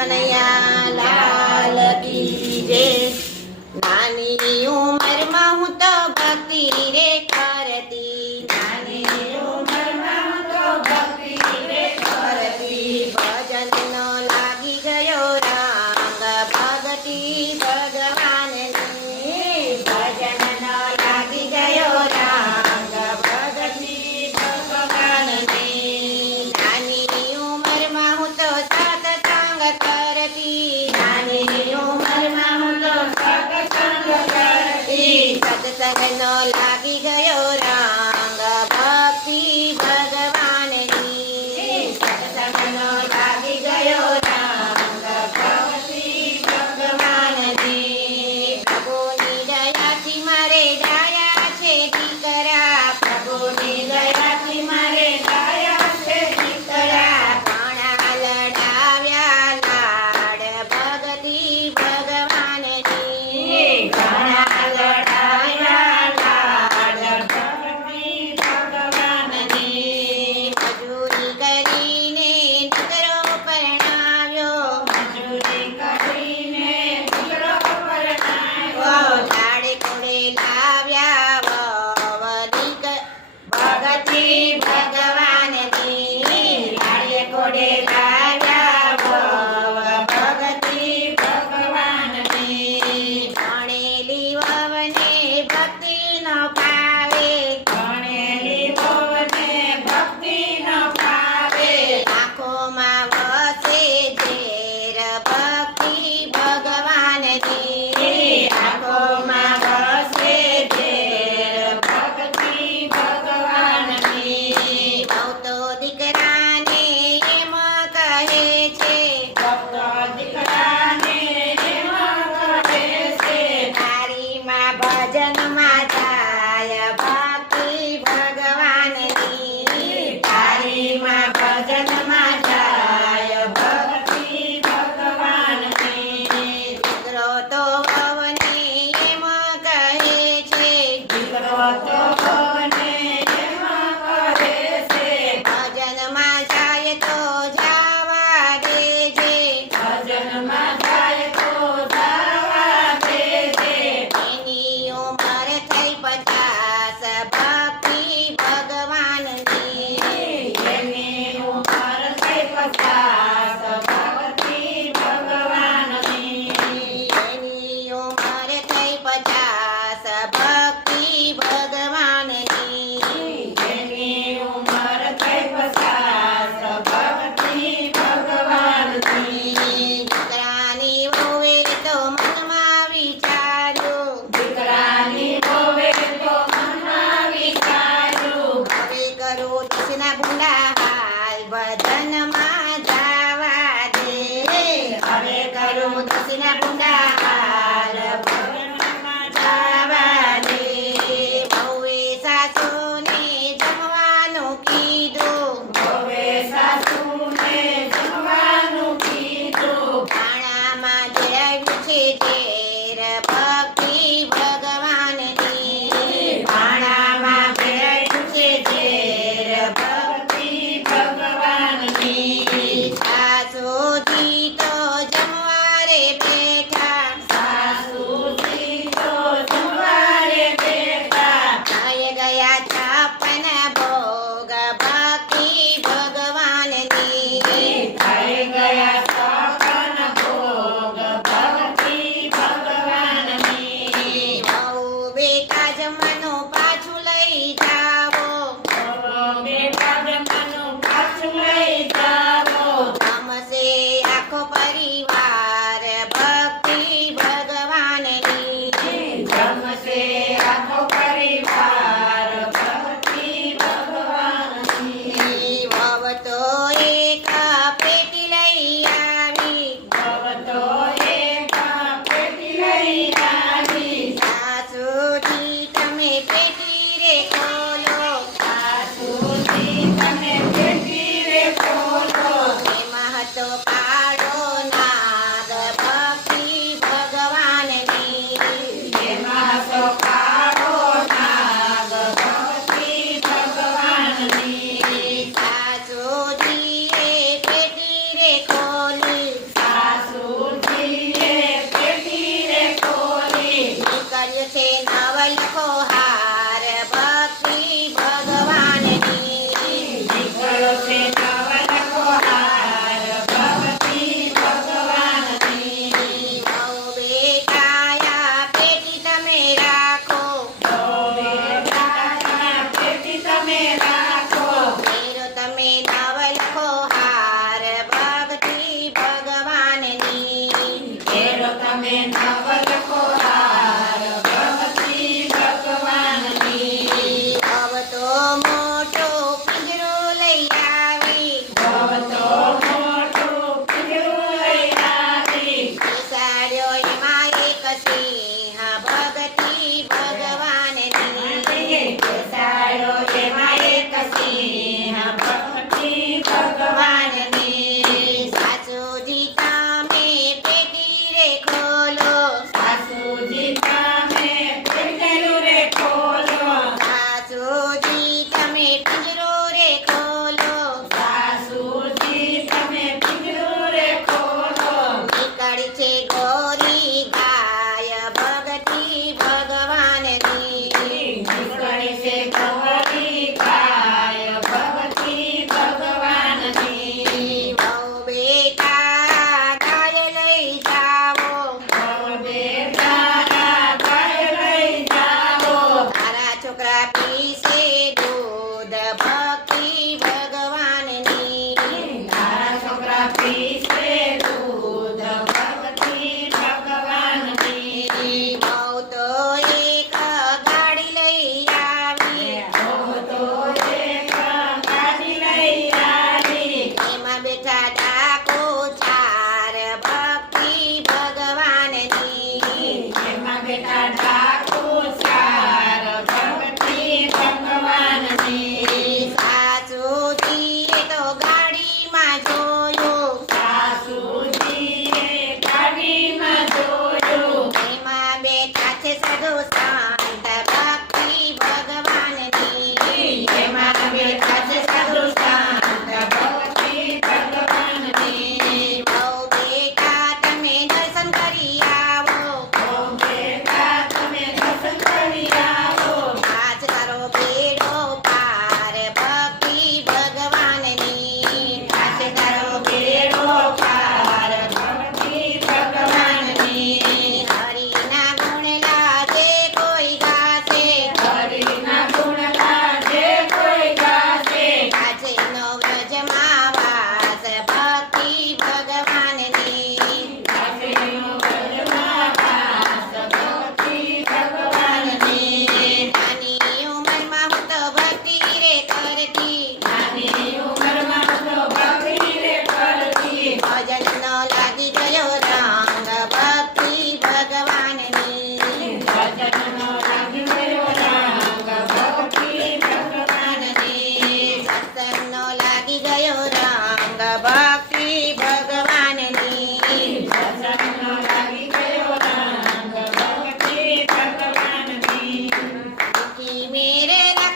કનૈયા લાલ કી જય। નાની ઉંમરમાં હું તો ભક્તિ રે કરતી, નાની ઉંમરમાં હું તો ભક્તિ રે કરતી। ભજનનો લાગી ગયો રંગ ભગતી ભગવાનની, ભજનનો લાગી ગયો રંગ ભગતી ભગવાનની। નાની ઉંમરમાં હું તો સત્સંગ કરતી, નાની ઉંમરમાં હું તો સત્સંગ કરતી। સત્સંગનો લાગી ગયો રંગ ભક્તિ ભગવાનની, સત્સંગનો લાગી ગયો રંગ ભક્તિ ભગવાનની। પ્રભુની દયાથી મારે દયા છે દીકરા, પ્રભુની દયાથી મારે દયા છે દીકરા। ઘણા લડાવ્યા લાડ ભગતિ ભગવાનની, ઘણા લડાવ્યા લાડ ભગતિ ભગવાનની। મજૂરી કરીને દીકરો પરણાવ્યો, મજૂરી કરીને દીકરો પરણાવ્યો। લાડે કોડે લાવ્યા વધિક ભગતિ ભગવાનની, લાડે કોડે લાવ્યા ભગતિ ભગવાનની। ભણેલી વહુને ભક્તિ ન ભાવે, ભણેલી વહુને ભક્તિ ન ભાવે। આંખોમાં વસે ઝેર ભક્તિ ભગવાનની, આંખોમાં વસે ઝેર ભક્તિ ભગવાનની। બહુ તો દીકરાને એમ કહે છે, બહુ તો દીકરાને એમ કહે છે, તારી માં ભજનમાં જાય ભક્તિ ભગવાનની, તારી માં ભજનમાં જાય ભક્તિ ભગવાનની। દીકરો તો વહુને એમ કહે છે, દીકરો તો વહુને એમ કહે છે, ભજનમાં જાય તો જાવા દેજે, ભજનમાં જાય તો જાવા દેજે। એની ઉંમર થઈ 50 ભક્તિ ભગવાનની, એની ઉંમર થઈ 50 ભક્તિ ભગવાનની, એની ઉંમર થઈ 50 ભક્તિ ભગવાનની, એની ઉંમર થઈ 50 ભક્તિ ભગવાનની। દીકરાની વહુએ તો મનમાં વિચાર્યું, દીકરાની વહુએ તો મનમાં વિચાર્યું, હવે કરું દુઃખના ભૂંડા હાલ ભજનમાં જાવા દે, હવે કરું દુઃખના ભૂંડા હાલ ભજનમાં જાવા દે। વહુએ સાસુને જમવાનું કીધું, વહુએ સાસુને જમવાનું કીધું, ખાણામાં જળાવ્યું છે ઝેર ભક્તિ ભગવાનની, ખાણામાં જળાવ્યું છે ઝેર ભક્તિ ભગવાનની। સાસુજી તો જમવા રે બેઠા, સાસુજી તો જમવા રે બેઠા, થઈ ગયા 56 ભોગ ભક્તિ ભગવાનની, થઈ ગયા 56 ભોગ ભક્તિ ભગવાનની। વહુ બેટા જમવાનું પાછું લઈ જાવો, વહુ બેટા જમવાનું પાછું લઈ જાવો, જમશે આખો પરિવાર